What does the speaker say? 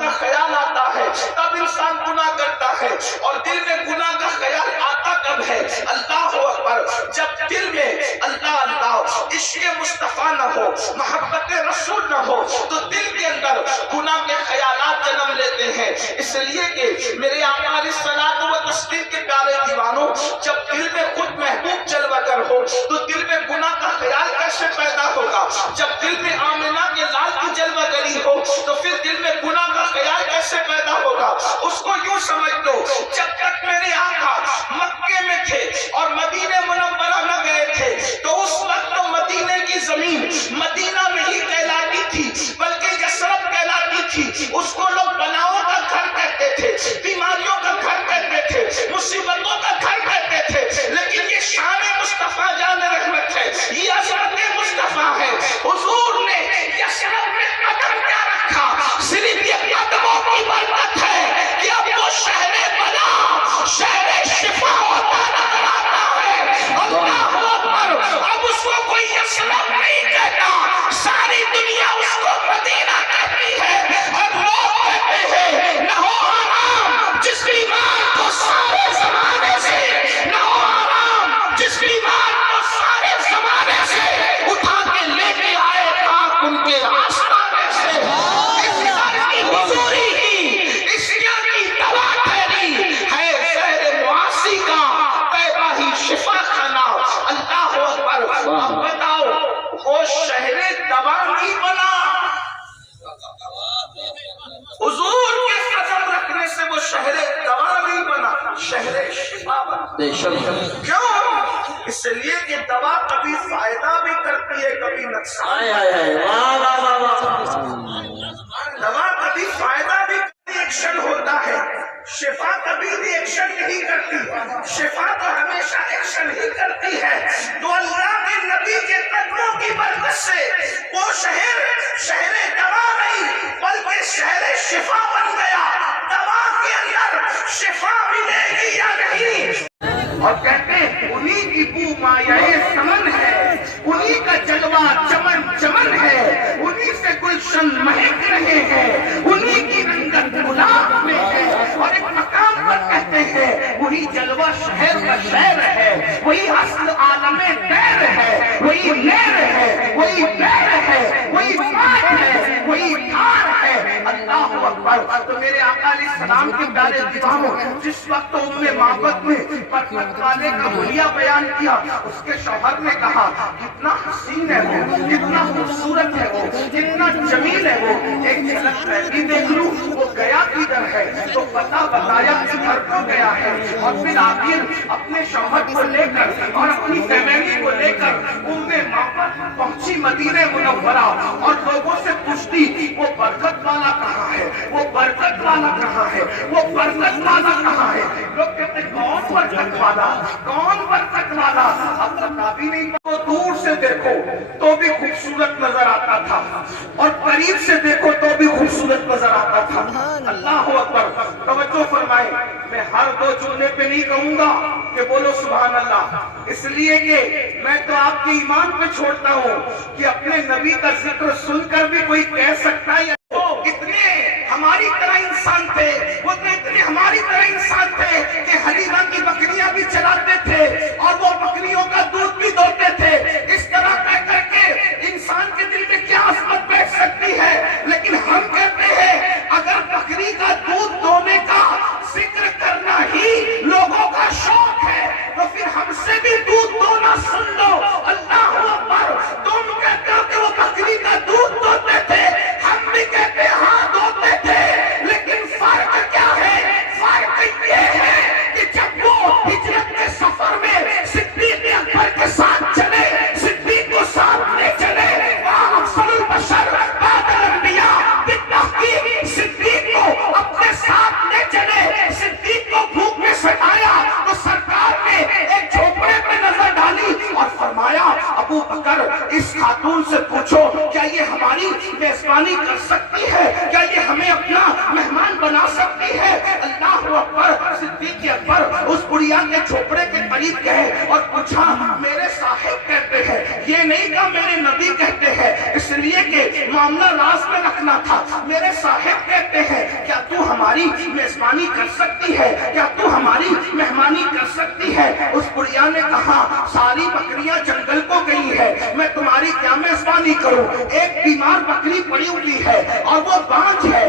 کا خیال آتا ہے تب انسان گناہ کرتا ہے، اور دل میں گناہ کا خیال آتا کب ہے؟ اللہ اکبر، جب دل میں اللہ اللہ عشق مصطفیٰ نہ ہو، محبت رسول نہ ہو، تو دل کے اندر گناہ کے خیالات جنم لیتے ہیں۔ اس لیے کہ میرے آقا علیہ الصلوۃ والتسلیم کے پیارے دیوانوں، جب دل میں خود محبوب جلوہ گر ہو تو دل میں گناہ کا خیال کیسے پیدا ہوگا؟ جب دل میں آمنہ کے لال کی جلوہ گری ہو تو پھر دل میں گناہ کا خیال کیسے پیدا ہوگا؟ اس کو یوں سمجھ لو، جب تک میرے آقا مکے میں تھے اور مدینہ منورہ نہ گئے تھے تو اس وقت تو مدینہ کی زمین مدینہ میں ہی کہلاتی تھی، بلکہ یثرب کہلاتی تھی۔ اس کو لوگ بناؤں کا گھر کہتے تھے، بیماریوں کا گھر کہتے تھے، مصیبتوں کا گھر کہتے تھے، لیکن یہ شان مصطفیٰ جان رحمت ہے، یہ عظمت مصطفیٰ ہے۔ حضور نے یثرب میں قدم کیا رکھا؟ صرف یہ قدموں کی برکت ہے کہ اب وہ شہر بلا، شہر شفا ہوتا نظر آتا ہے۔ اللہ اکبر، اب اس کو کوئی یثرب نہیں کہتا، ساری دنیا اس کو مدینہ کہتی ہے، اور لوگ کہتے ہیں نہ ہو آرام جس بیمار کو سارے زمانے سے، نہ ہو آرام جس بیمار کو سارے زمانے سے اٹھا کے لے کے آئے پاک ان کے آستانے سے۔ اس گھر کی حضوری ہی اس گھر کی دوا ٹھہری ہے، زہر معاصی کا طیبہ ہی شفا خانہ۔ اللہ اکبر، اب بتاؤ وہ شہر دوا نہیں بنا، حضور کے قدم رکھنے سے وہ شہر دوا نہیں بنا، شہر شفا بنا۔ کیوں؟ اس لیے کہ دوا کبھی فائدہ بھی کرتی ہے، کبھی نقصان۔ دوا کبھی فائدہ بھی ایکشن ہوتا ہے، شفا کبھی بھی ایکشن نہیں کرتی، شفا تو ہمیشہ ایکشن ہی کرتی ہے۔ تو اللہ کے نبی کے قدموں کی برکت سے وہ شہر دوا نہیں بلکہ شہر شفا بن گیا۔ دوا کے اندر شفا ملے گی یا نہیں؟ اور کہتے ہیں انہی کی بو مایہ سمن ہے، انہی کا جلوہ چمن چمن ہے، انہی سے گلشن مہک رہے ہیں، انہی کی رنگت گلاب میں ہے۔ اور ایک مقام پر کہتے ہیں وہی جلوہ شہر کا شہر ہے، وہی اصل عالم دیر ہے، وہی نیر ہے، وہی بیر ہے، وہی پاک ہے، وہی دھار ہے۔ اللہ اکبر۔ تو میرے آقا علیہ السلام کے پیارے دیوانوں، جس وقت ام معبد نے برکت والے کا حلیہ بیان کیا، اس کے شوہر نے کہا کتنا حسین ہے وہ، کتنا خوبصورت ہے وہ، کتنا جمیل ہے وہ، ایک جھلک بھی دیکھ لوں۔ وہ گیا کدھر ہے تو پتہ بتایا کہ گھر کو گیا ہے، اور پھر آخر اپنے شوہر کو لے کر اور اپنی فیملی کو لے کر ام معبد پہنچی مدینہ منورہ، اور لوگوں سے پوچھتی وہ برکت والا کہاں ہے، وہ برکت والا کہاں ہے، وہ برکت والا کہاں ہے۔ لوگ کہتے کون برکت والا، کون برکت والا؟ اب بتا بھی نہیں، تو دور سے دیکھو تو بھی خوبصورت نظر آتا تھا، اور قریب سے دیکھو تو بھی خوبصورت نظر آتا تھا۔ اللہ اکبر۔ توجہ فرمائے، میں ہر دو جملے پہ نہیں کہوں گا کہ بولو سبحان اللہ، اس لیے کہ میں تو آپ کے ایمان پہ چھوڑتا ہوں کہ اپنے نبی کا ذکر سن کر بھی کوئی کہہ سکتا ہے اتنے ہماری طرح انسان تھے، وہ اتنے ہماری طرح انسان تھے کہ حلیمہ کی بکریاں بھی چلاتے تھے اور وہ بکریوں کا دودھ بھی دوتے تھے۔ اس طرح کہہ کر کے انسان کے دل میں کیا عظمت بیٹھ سکتی ہے، لیکن ہم کہتے ہیں اگر بکری کا دودھ دونے کا ذکر کرنا ہی لوگوں کا شوق ہے تو پھر ہم سے بھی دودھ دونا سن لو۔ اللہ اکبر۔ تم کہتے ہو کہ وہ بکری کا دودھ دوتے تھے، ہم بھی کہتے ہیں ہاں دوتے تھے، لیکن فرق کیا ہے؟ فرق یہ ہے کہ جب وہ ہجرت کے سفر میں صدیق اکبر کے ساتھ چلے، صدیق کو ساتھ لے چلے، وہاں افضل البشر بعد الانبیاء بالتحقیق صدیق کو اپنے ساتھ لے چلے۔ صدیق کو بھوک میں ستایا تو سرکار نے ایک جھوپڑے پہ نظر ڈالی اور فرمایا ابو بکر اس خاتون سے پوچھو کیا یہ ہماری میزبانی کر سکتی ہے، کیا یہ ہمیں اپنا مہمان بنا سکتی ہے؟ اللہ اکبر۔ صدیق اکبر اس بڑھیا کے جھوپڑے کے قریب گئے اور پوچھا میرے صاحب کہتے ہیں، یہ نہیں کہا میرے نبی کہتے ہیں، اس لیے کہ معاملہ راز میں رکھنا تھا۔ میرے صاحب کہتے ہیں سکتی ہے؟ کیا تو ہماری مہمانی کر سکتی ہے؟ اس بڑھیا نے کہا ساری بکریاں جنگل کو گئی ہے، میں تمہاری کیا میزبانی کروں؟ ایک بیمار بکری پڑی ہوئی ہے اور وہ بانجھ ہے،